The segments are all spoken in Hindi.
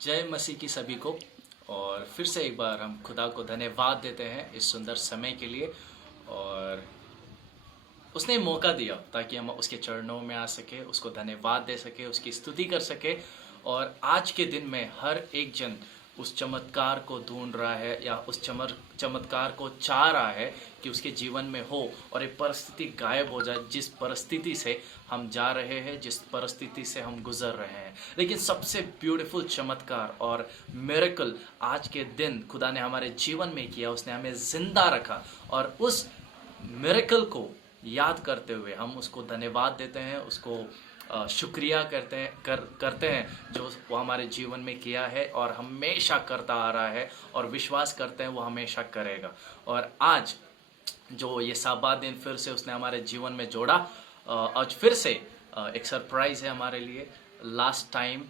जय मसीह की सभी को। और फिर से एक बार हम खुदा को धन्यवाद देते हैं इस सुंदर समय के लिए। और उसने मौका दिया ताकि हम उसके चरणों में आ सके, उसको धन्यवाद दे सके, उसकी स्तुति कर सके। और आज के दिन में हर एक जन उस चमत्कार को ढूंढ रहा है या उस चमत्कार को चाह रहा है कि उसके जीवन में हो और एक परिस्थिति गायब हो जाए जिस परिस्थिति से हम जा रहे हैं, जिस परिस्थिति से हम गुजर रहे हैं। लेकिन सबसे ब्यूटीफुल चमत्कार और मिरेकल आज के दिन खुदा ने हमारे जीवन में किया। उसने हमें जिंदा रखा और उस मिरेकल को याद करते हुए हम उसको धन्यवाद देते हैं, उसको शुक्रिया करते हैं जो वो हमारे जीवन में किया है और हमेशा करता आ रहा है, और विश्वास करते हैं वो हमेशा करेगा। और आज जो ये साबात दिन फिर से उसने हमारे जीवन में जोड़ा, आज फिर से एक सरप्राइज़ है हमारे लिए। लास्ट टाइम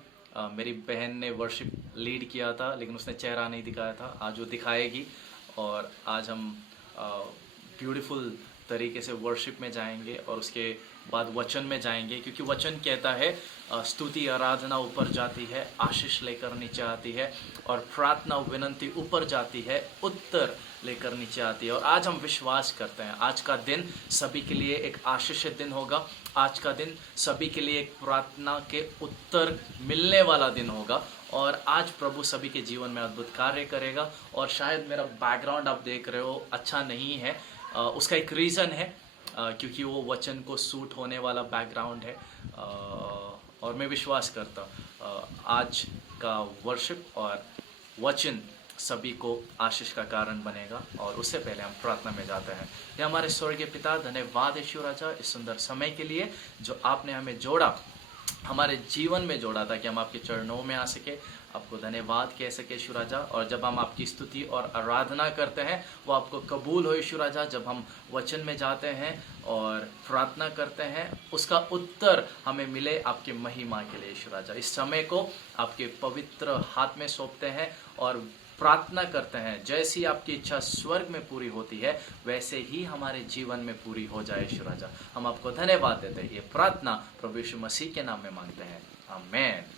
मेरी बहन ने वर्शिप लीड किया था लेकिन उसने चेहरा नहीं दिखाया था, आज वो दिखाएगी। और आज हम ब्यूटीफुल तरीके से वर्शिप में जाएंगे और उसके बाद वचन में जाएंगे, क्योंकि वचन कहता है स्तुति आराधना ऊपर जाती है, आशीष लेकर नीचे आती है, और प्रार्थना विनंती ऊपर जाती है, उत्तर लेकर नीचे आती है। और आज हम विश्वास करते हैं आज का दिन सभी के लिए एक आशीषित दिन होगा। आज का दिन सभी के लिए एक प्रार्थना के उत्तर मिलने वाला दिन होगा। और आज प्रभु सभी के जीवन में अद्भुत कार्य करेगा। और शायद मेरा बैकग्राउंड आप देख रहे हो अच्छा नहीं है, उसका एक रीज़न है, क्योंकि वो वचन को सूट होने वाला बैकग्राउंड है। और मैं विश्वास करता आज का वर्शिप और वचन सभी को आशीष का कारण बनेगा। और उससे पहले हम प्रार्थना में जाते हैं। ये हमारे स्वर्गीय पिता, धन्यवाद यीशु राजा इस सुंदर समय के लिए जो आपने हमें जोड़ा, हमारे जीवन में जोड़ा था कि हम आपके चरणों में आ सके, आपको धन्यवाद कह सके यीशु राजा। और जब हम आपकी स्तुति और आराधना करते हैं वो आपको कबूल हो यीशु राजा। जब हम वचन में जाते हैं और प्रार्थना करते हैं उसका उत्तर हमें मिले आपके महिमा के लिए यीशु राजा। इस समय को आपके पवित्र हाथ में सौंपते हैं और प्रार्थना करते हैं जैसी आपकी इच्छा स्वर्ग में पूरी होती है वैसे ही हमारे जीवन में पूरी हो जाए यीशु राजा। हम आपको धन्यवाद देते हैं। ये प्रार्थना प्रभु यीशु मसीह के नाम में मांगते हैं, आमीन।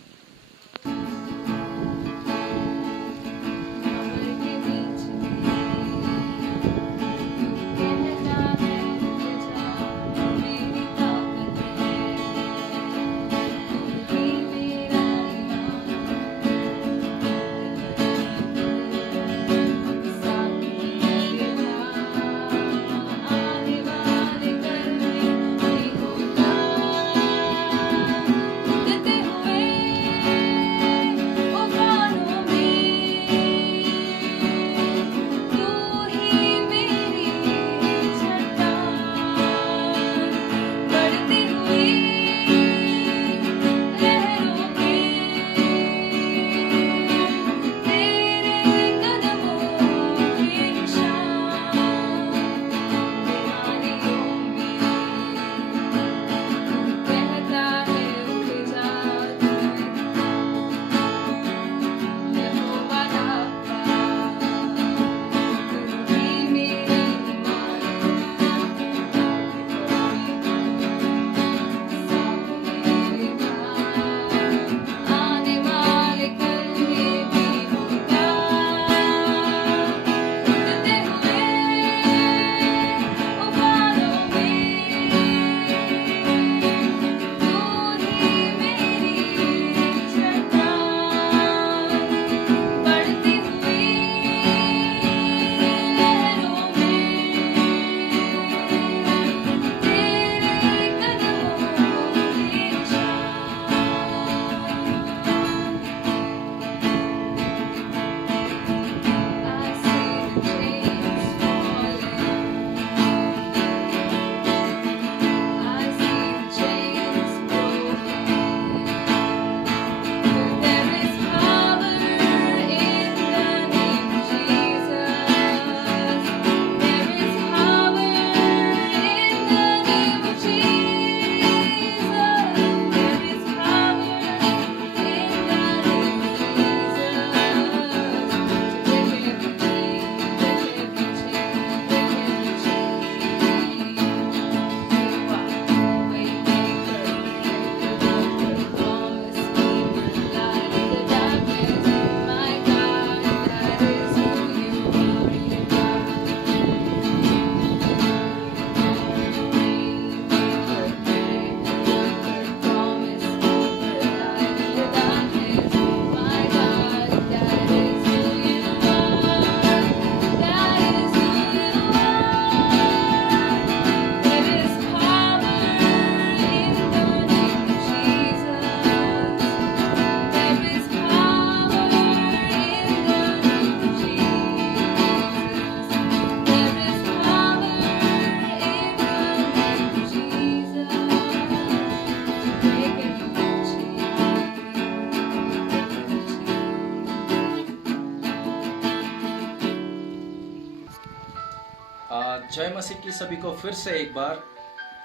जय मसीह की सभी को फिर से एक बार।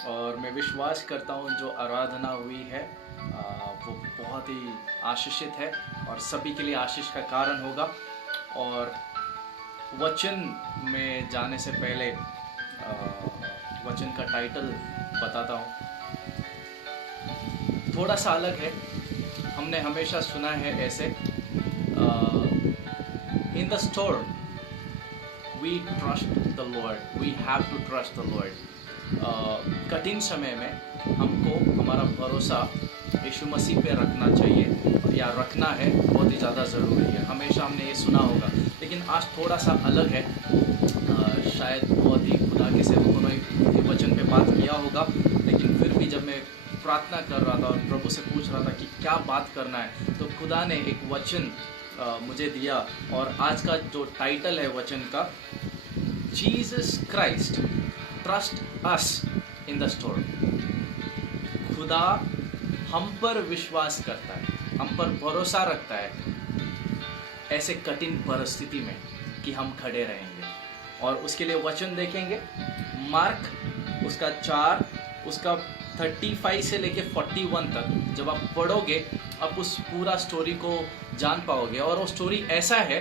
और मैं विश्वास करता हूँ जो आराधना हुई है वो बहुत ही आशीषित है और सभी के लिए आशीष का कारण होगा। और वचन में जाने से पहले वचन का टाइटल बताता हूँ, थोड़ा सा अलग है। हमने हमेशा सुना है ऐसे, in the store we trust the Lord, we have to trust the Lord. कठिन समय में हमको हमारा भरोसा यीशु मसीह पे रखना चाहिए या रखना है, बहुत ही ज़्यादा ज़रूरी है। हमेशा हमने ये सुना होगा, लेकिन आज थोड़ा सा अलग है। शायद बहुत ही खुदा के सेवकों ने वचन पे बात किया होगा, लेकिन फिर भी जब मैं प्रार्थना कर रहा था और प्रभु से पूछ रहा था कि क्या बात करना है, तो खुदा ने एक वचन मुझे दिया। और आज का जो टाइटल है वचन का, Jesus Christ trust us in the store. खुदा हम पर विश्वास करता है, हम पर भरोसा रखता है ऐसे कठिन परिस्थिति में कि हम खड़े रहेंगे। और उसके लिए वचन देखेंगे, मार्क उसका 4 उसका 35 से लेके 41 तक। जब आप पढ़ोगे आप उस पूरा स्टोरी को जान पाओगे। और वो स्टोरी ऐसा है,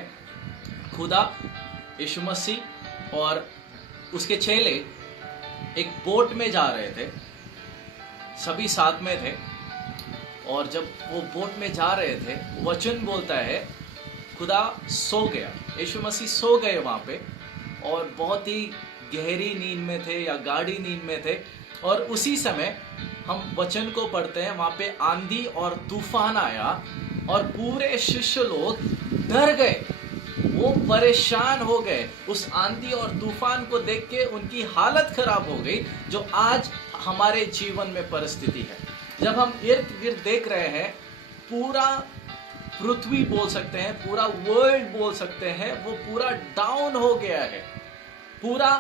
खुदा यीशु मसीह और उसके चेले एक बोट में जा रहे थे, सभी साथ में थे। और जब वो बोट में जा रहे थे, वचन बोलता है खुदा सो गया, यीशु मसीह सो गए वहाँ पे, और बहुत ही गहरी नींद में थे या गाढ़ी नींद में थे। और उसी समय हम वचन को पढ़ते हैं, वहाँ पे आंधी और तूफान आया और पूरे शिष्य लोग डर गए, वो परेशान हो गए। उस आंधी और तूफान को देख के उनकी हालत खराब हो गई, जो आज हमारे जीवन में परिस्थिति है। जब हम इर्द गिर्द देख रहे हैं, पूरा पृथ्वी बोल सकते हैं, पूरा वर्ल्ड बोल सकते हैं, वो पूरा डाउन हो गया है, पूरा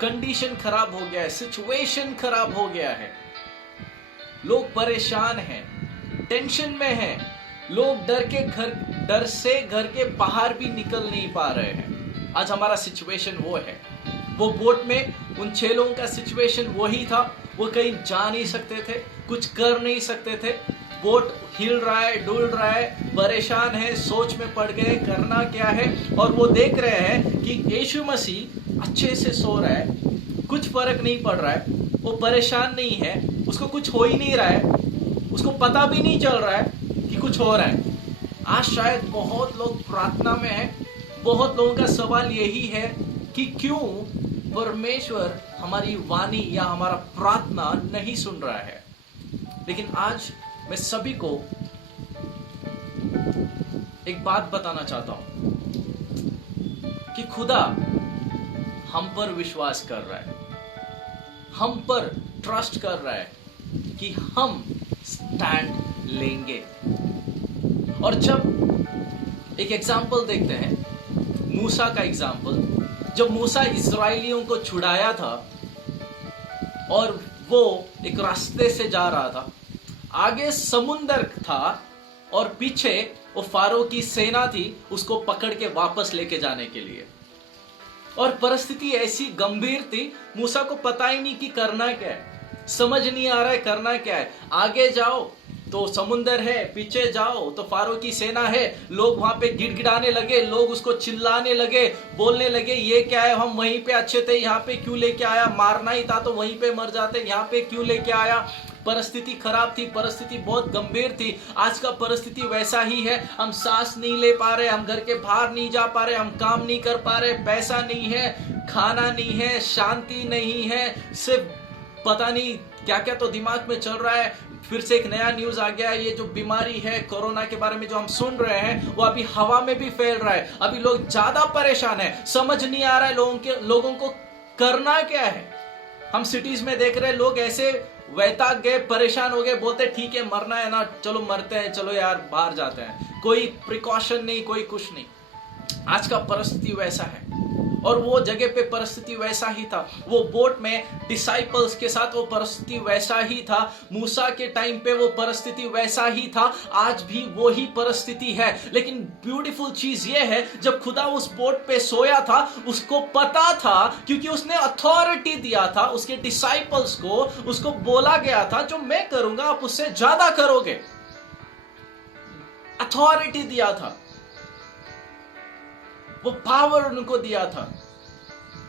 कंडीशन खराब हो गया है, सिचुएशन खराब हो गया है। लोग परेशान हैं, टेंशन में हैं, लोग डर से घर के बाहर भी निकल नहीं पा रहे हैं। आज हमारा सिचुएशन वो है। वो बोट में उन 6 लोगों का सिचुएशन वही था। वो कहीं जा नहीं सकते थे, कुछ कर नहीं सकते थे। बोट हिल रहा है, डुल रहा है, परेशान है, सोच में पड़ गए करना क्या है। और वो देख रहे हैं कि यीशु मसीह अच्छे से सो रहा है, कुछ फर्क नहीं पड़ रहा है, वो परेशान नहीं है, उसको कुछ हो ही नहीं रहा है, उसको पता भी नहीं चल रहा है कि कुछ हो रहा है। आज शायद बहुत लोग प्रार्थना में हैं, बहुत लोगों का सवाल यही है कि क्यों परमेश्वर हमारी वाणी या हमारा प्रार्थना नहीं सुन रहा है। लेकिन आज मैं सभी को एक बात बताना चाहता हूं कि खुदा हम पर विश्वास कर रहा है, हम पर ट्रस्ट कर रहा है कि हम स्टैंड लेंगे। और जब एक एग्जाम्पल देखते हैं, मूसा का एग्जाम्पल, जब मूसा इस्राएलियों को छुड़ाया था और वो एक रास्ते से जा रहा था, आगे समुंदर था और पीछे वो फारो की सेना थी उसको पकड़ के वापस लेके जाने के लिए। और परिस्थिति ऐसी गंभीर थी, मूसा को पता ही नहीं कि करना क्या है, समझ नहीं आ रहा है करना क्या है। आगे जाओ तो समुंदर है, पीछे जाओ तो फारो की सेना है। लोग वहां पे गिड़गिड़ाने लगे, लोग उसको चिल्लाने लगे, बोलने लगे ये क्या है, हम वहीं पे अच्छे थे, यहाँ पे क्यों लेके आया, मारना ही था तो वहीं पे मर जाते, यहाँ पे क्यों लेके आया। परिस्थिति खराब थी, परिस्थिति बहुत गंभीर थी। आज का परिस्थिति वैसा ही है, हम सांस नहीं ले पा रहे, हम घर के बाहर नहीं जा पा रहे, हम काम नहीं कर पा रहे, पैसा नहीं है, खाना नहीं है, शांति नहीं है, सिर्फ पता नहीं क्या क्या तो दिमाग में चल रहा है। फिर से एक नया न्यूज आ गया है, ये जो बीमारी है कोरोना के बारे में जो हम सुन रहे हैं, वो अभी हवा में भी फैल रहा है। अभी लोग ज्यादा परेशान है, समझ नहीं आ रहा है लोगों को करना क्या है। हम सिटीज में देख रहे हैं, लोग ऐसे वैताग गए, परेशान हो गए, बोलते ठीक है मरना है ना, चलो मरते हैं, चलो यार बाहर जाते हैं, कोई प्रिकॉशन नहीं, कोई कुछ नहीं। आज का परिस्थिति वैसा है। और वो जगह पे परिस्थिति वैसा ही था, वो बोट में डिसाइपल्स के साथ वो परिस्थिति वैसा ही था, मूसा के टाइम पे वो परिस्थिति वैसा ही था, आज भी वो ही परिस्थिति है। लेकिन ब्यूटीफुल चीज ये है, जब खुदा उस बोट पे सोया था, उसको पता था, क्योंकि उसने अथॉरिटी दिया था उसके डिसाइपल्स को, उसको बोला गया था जो मैं करूंगा आप उससे ज्यादा करोगे, अथॉरिटी दिया था, वो पावर उनको दिया था।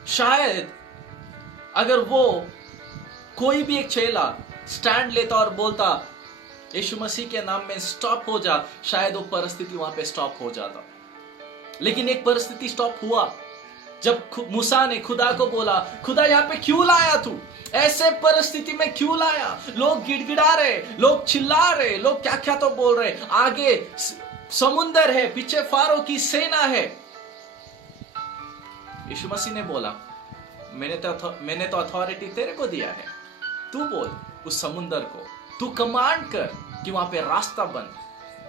शायद अगर वो कोई भी एक चेला स्टैंड लेता और बोलता यीशु मसीह के नाम में स्टॉप हो जा, शायद वो परिस्थिति वहां पे स्टॉप हो जाता। लेकिन एक परिस्थिति स्टॉप हुआ जब मूसा ने खुदा को बोला, खुदा यहाँ पे क्यों लाया तू, ऐसे परिस्थिति में क्यों लाया, लोग गिड़गिड़ा रहे, लोग चिल्ला रहे, लोग क्या क्या तो बोल रहे, आगे समुंदर है, पीछे फारो की सेना है। यीशु मसीह ने बोला, मैंने तो अथॉरिटी तेरे को दिया है, तू बोल उस समुंदर को, तू कमांड कर कि वहां पे रास्ता बन।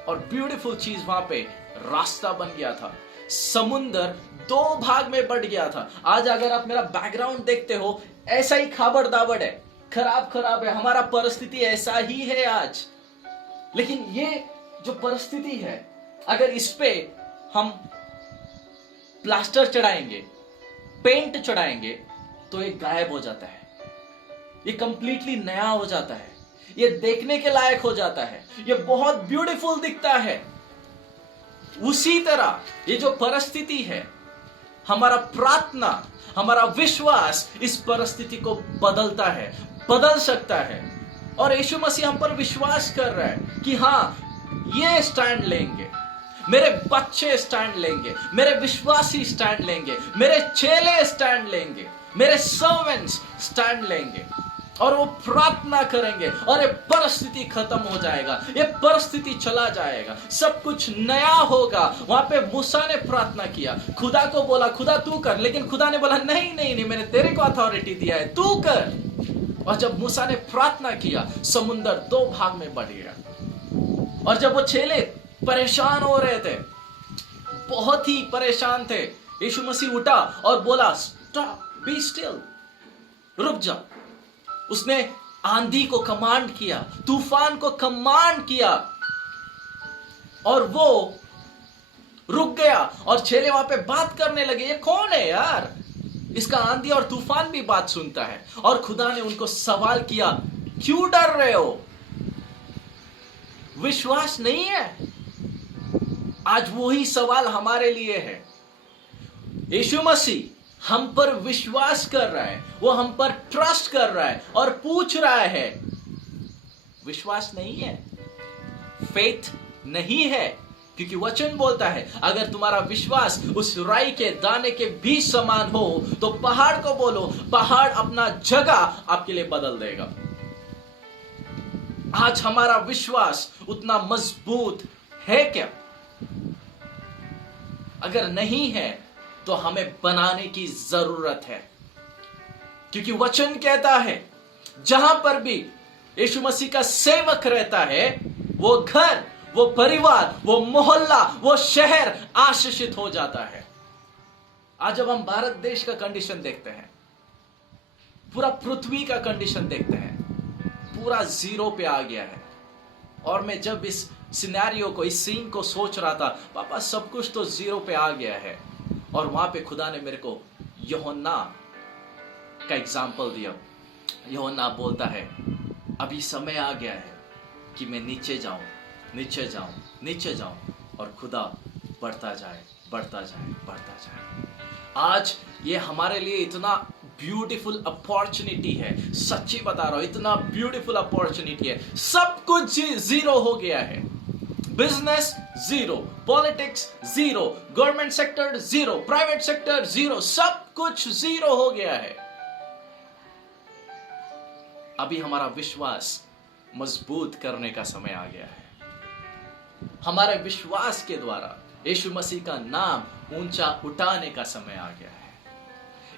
और ब्यूटीफुल चीज, वहां पे रास्ता बन गया था, समुंदर 2 भाग में बढ़ गया था। आज अगर आप मेरा बैकग्राउंड देखते हो, ऐसा ही खाबड़ दाबड़ है, खराब है, हमारा परिस्थिति ऐसा ही है आज। लेकिन ये जो परिस्थिति है, अगर इस पे हम प्लास्टर चढ़ाएंगे, पेंट चढ़ाएंगे, तो ये गायब हो जाता है, ये कंप्लीटली नया हो जाता है, ये देखने के लायक हो जाता है, ये बहुत ब्यूटीफुल दिखता है। उसी तरह ये जो परिस्थिति है, हमारा प्रार्थना, हमारा विश्वास इस परिस्थिति को बदलता है, बदल सकता है। और यीशु मसीह हम पर विश्वास कर रहा है कि हाँ, ये स्टैंड लेंगे, मेरे बच्चे स्टैंड लेंगे, मेरे विश्वासी स्टैंड लेंगे, मेरे चेले स्टैंड लेंगे, मेरे सर्वेंट्स स्टैंड लेंगे, और वो प्रार्थना करेंगे, और ये परिस्थिति खत्म हो जाएगा, ये परिस्थिति चला जाएगा, सब कुछ नया होगा। वहां पे मूसा ने प्रार्थना किया, खुदा को बोला खुदा तू कर, लेकिन खुदा ने बोला नहीं, मैंने तेरे को अथॉरिटी दिया है, तू कर। और जब मूसा ने प्रार्थना किया, समुंदर 2 भाग में बढ़ गया। और जब वो चेले परेशान हो रहे थे, बहुत ही परेशान थे, यीशु मसीह उठा और बोला स्टॉप, बी स्टिल, रुक जा। उसने आंधी को कमांड किया, तूफान को कमांड किया, और वो रुक गया। और चेले वहां पे बात करने लगे, ये कौन है यार, इसका आंधी और तूफान भी बात सुनता है। और खुदा ने उनको सवाल किया, क्यों डर रहे हो, विश्वास नहीं है? आज वही सवाल हमारे लिए है। यीशु मसीह हम पर विश्वास कर रहा है, वो हम पर ट्रस्ट कर रहा है और पूछ रहा है, विश्वास नहीं है, फेथ नहीं है, क्योंकि वचन बोलता है अगर तुम्हारा विश्वास उस राई के दाने के बीज समान हो तो पहाड़ को बोलो, पहाड़ अपना जगह आपके लिए बदल देगा। आज हमारा विश्वास उतना मजबूत है क्या? अगर नहीं है तो हमें बनाने की जरूरत है, क्योंकि वचन कहता है जहां पर भी यीशु मसीह का सेवक रहता है, वो घर, वो परिवार, वो मोहल्ला, वो शहर आशीषित हो जाता है। आज जब हम भारत देश का कंडीशन देखते हैं, पूरा पृथ्वी का कंडीशन देखते हैं, पूरा 0 पे आ गया है। और मैं जब इस सिनेरियो को, इस सीन को सोच रहा था, पापा सब कुछ तो 0 पे आ गया है, और वहां पे खुदा ने मेरे को यूहन्ना का एग्जाम्पल दिया। यूहन्ना बोलता है अभी समय आ गया है कि मैं नीचे जाऊं, नीचे जाऊं, नीचे जाऊं, और खुदा बढ़ता जाए, बढ़ता जाए, बढ़ता जाए। आज ये हमारे लिए इतना ब्यूटीफुल अपॉर्चुनिटी है, सच्ची बता रहा हूं, इतना ब्यूटीफुल अपॉर्चुनिटी है। सब कुछ 0 हो गया है, business 0, politics 0, government sector 0, private sector 0, सब कुछ 0 हो गया है। अभी हमारा विश्वास मजबूत करने का समय आ गया है। हमारे विश्वास के द्वारा यीशु मसीह का नाम ऊंचा उठाने का समय आ गया है।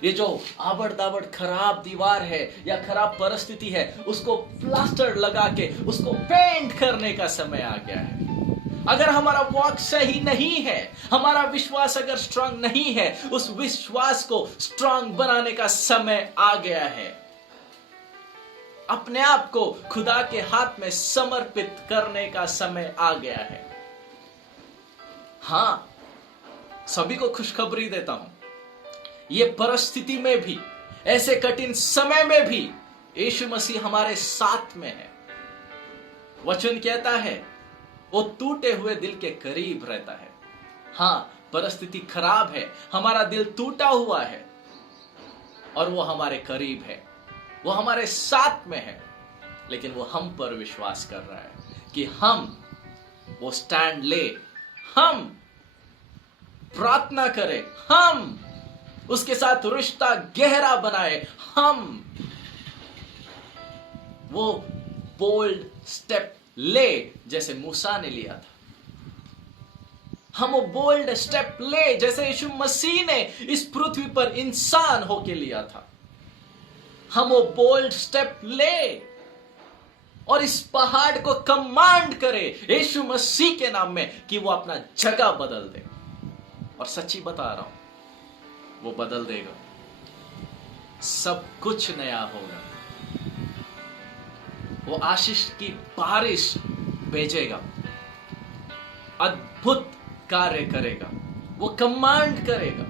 ये जो आबड़ दाबड़ खराब दीवार है या खराब परिस्थिति है, उसको प्लास्टर लगा के उसको पेंट करने का समय आ गया है। अगर हमारा वॉक सही नहीं है, हमारा विश्वास अगर स्ट्रांग नहीं है, उस विश्वास को स्ट्रांग बनाने का समय आ गया है। अपने आप को खुदा के हाथ में समर्पित करने का समय आ गया है। हां, सभी को खुशखबरी देता हूं, ये परिस्थिति में भी, ऐसे कठिन समय में भी यीशु मसीह हमारे साथ में है। वचन कहता है वो टूटे हुए दिल के करीब रहता है। हां, परिस्थिति खराब है, हमारा दिल टूटा हुआ है, और वो हमारे करीब है, वो हमारे साथ में है, लेकिन वो हम पर विश्वास कर रहा है कि हम वो स्टैंड ले, हम प्रार्थना करें, हम उसके साथ रिश्ता गहरा बनाए, हम वो बोल्ड स्टेप ले जैसे मूसा ने लिया था। हम वो बोल्ड स्टेप ले जैसे यीशु मसीह ने इस पृथ्वी पर इंसान होके लिया था। हम वो बोल्ड स्टेप ले और इस पहाड़ को कमांड करे यीशु मसीह के नाम में कि वो अपना जगह बदल दे। और सच्ची बता रहा हूं, वो बदल देगा, सब कुछ नया होगा, वो आशीष की बारिश भेजेगा, अद्भुत कार्य करेगा, वो कमांड करेगा।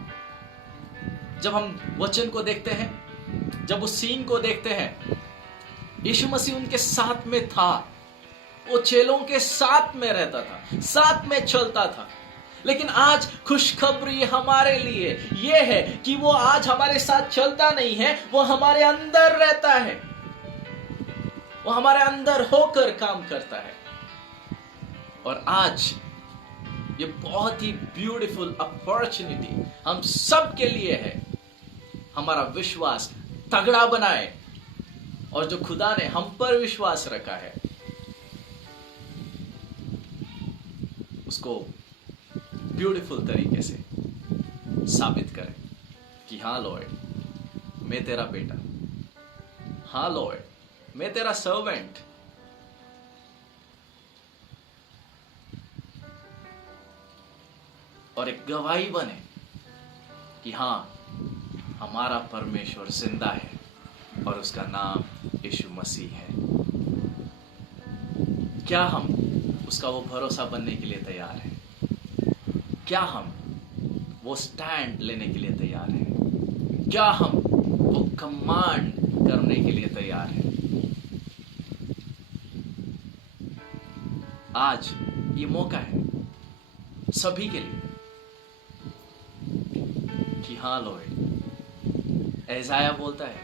जब हम वचन को देखते हैं, जब उस सीन को देखते हैं, यीशु मसीह उनके साथ में था, वो चेलों के साथ में रहता था, साथ में चलता था। लेकिन आज खुशखबरी हमारे लिए यह है कि वो आज हमारे साथ चलता नहीं है, वो हमारे अंदर रहता है, वो हमारे अंदर होकर काम करता है। और आज ये बहुत ही ब्यूटीफुल अपॉर्चुनिटी हम सब के लिए है। हमारा विश्वास तगड़ा बनाए, और जो खुदा ने हम पर विश्वास रखा है उसको ब्यूटीफुल तरीके से साबित करें कि हाँ लॉर्ड, मैं तेरा बेटा, हाँ लॉर्ड, मैं तेरा सर्वेंट। और एक गवाही बने कि हाँ, हमारा परमेश्वर जिंदा है और उसका नाम यीशु मसीह है। क्या हम उसका वो भरोसा बनने के लिए तैयार हैं? क्या हम वो स्टैंड लेने के लिए तैयार हैं? क्या हम वो कमांड करने के लिए तैयार हैं? आज ये मौका है सभी के लिए कि हाँ लॉर्ड, ऐसाया बोलता है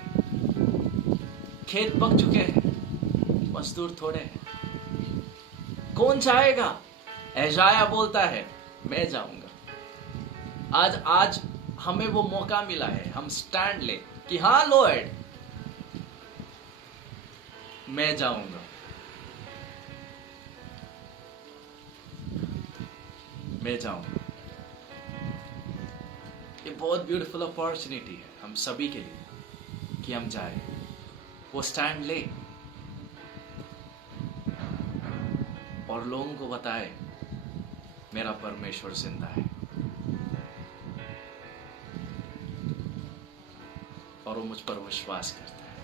खेत पक चुके हैं, मजदूर थोड़े हैं, कौन जाएगा? ऐसाया बोलता है मैं जाऊंगा। आज हमें वो मौका मिला है, हम स्टैंड ले कि हाँ लॉर्ड, मैं जाऊंगा, मैं जाऊंगा। ये बहुत ब्यूटीफुल अपॉर्चुनिटी है हम सभी के लिए कि हम जाए, वो स्टैंड ले और लोगों को बताए मेरा परमेश्वर जिंदा है और वो मुझ पर विश्वास करता है।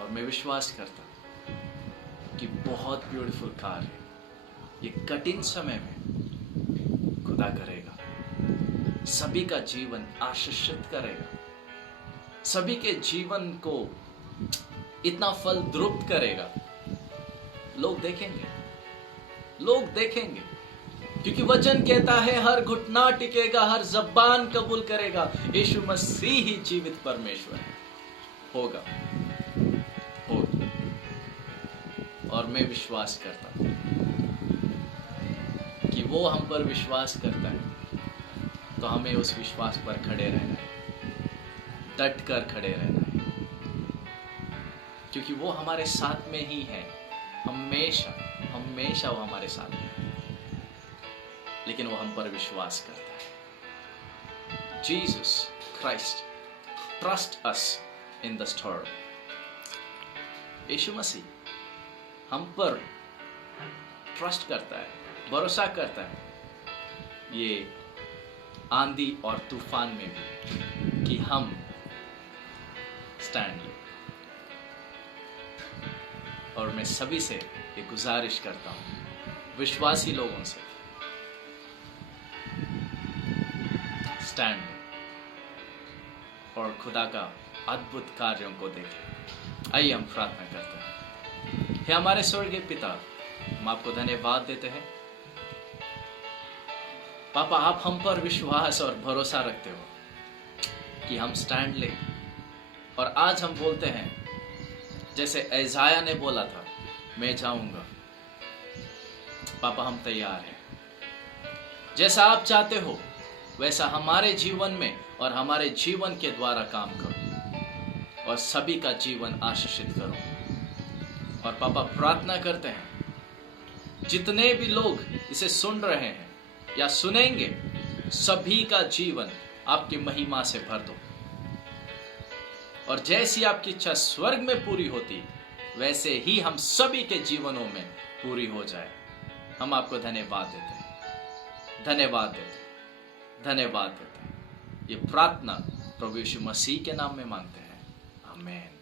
और मैं विश्वास करता कि बहुत ब्यूटीफुल कार्य ये कठिन समय में खुदा करेगा, सभी का जीवन आशीषित करेगा, सभी के जीवन को इतना फल द्रुप्त करेगा। लोग देखेंगे, लोग देखेंगे, क्योंकि वचन कहता है हर घुटना टिकेगा, हर जबान कबूल करेगा यीशु मसीह ही जीवित परमेश्वर है। होगा, होगा। और मैं विश्वास करता हूं कि वो हम पर विश्वास करता है, तो हमें उस विश्वास पर खड़े रहना है, डट कर खड़े रहना है, क्योंकि वो हमारे साथ में ही है, हमेशा हमेशा वो हमारे साथ है। लेकिन वो हम पर विश्वास करता है। Jesus Christ trust us in the storm. यीशु मसीह हम पर ट्रस्ट करता है, भरोसा करता है, ये आंधी और तूफान में भी, कि हम स्टैंड लें। और मैं सभी से ये गुजारिश करता हूँ, विश्वासी लोगों से, स्टैंड लें और खुदा का अद्भुत कार्यों को देखें। आइए हम प्रार्थना करते हैं। हे हमारे स्वर्गीय पिता, हम आपको धन्यवाद देते हैं। पापा, आप हम पर विश्वास और भरोसा रखते हो कि हम स्टैंड लें। और आज हम बोलते हैं, जैसे यशायाह ने बोला था, मैं जाऊंगा। पापा, हम तैयार हैं। जैसा आप चाहते हो वैसा हमारे जीवन में और हमारे जीवन के द्वारा काम करो और सभी का जीवन आशीषित करो। और पापा, प्रार्थना करते हैं जितने भी लोग इसे सुन रहे हैं या सुनेंगे, सभी का जीवन आपकी महिमा से भर दो। और जैसी आपकी इच्छा स्वर्ग में पूरी होती, वैसे ही हम सभी के जीवनों में पूरी हो जाए। हम आपको धन्यवाद देते हैं, धन्यवाद देते हैं, धन्यवाद देते हैं। ये प्रार्थना प्रभु यीशु मसीह के नाम में मांगते हैं, आमीन।